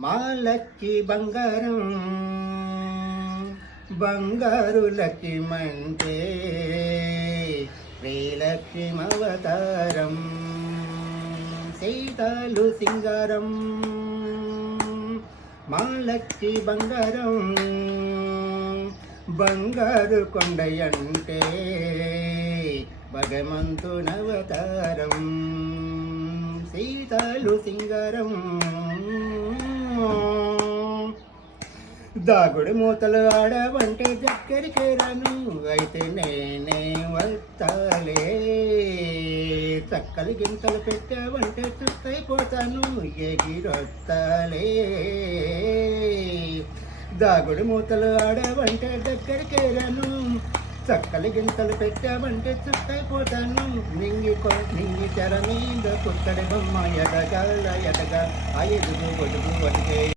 మా లక్కి బంగారం బంగారు లక్కి మంటే శ్రీలక్ష్మవతారం సీతాలు సింగారం మా లక్కి బంగారం బంగారు కొండయంటే భగవంతునవతారం సీతాలు సింగారం దాగుడు మూతలు ఆడవంటే దగ్గరికి రాను అయితే నేనే వస్తాలే చక్కలి గింతలు పెట్టావంటే చుట్టైపోతాను ఎగిరొస్తాలే దాగుడు మూతలు ఆడవంటే దగ్గరికి రాను చక్కలి గింతలు పెట్టావంటే చుట్టైపోతాను నింగి తెర మీద పుత్తడి బొమ్మ ఎడగాల ఆ ఎదుగు ఒడుగు ఒడిగే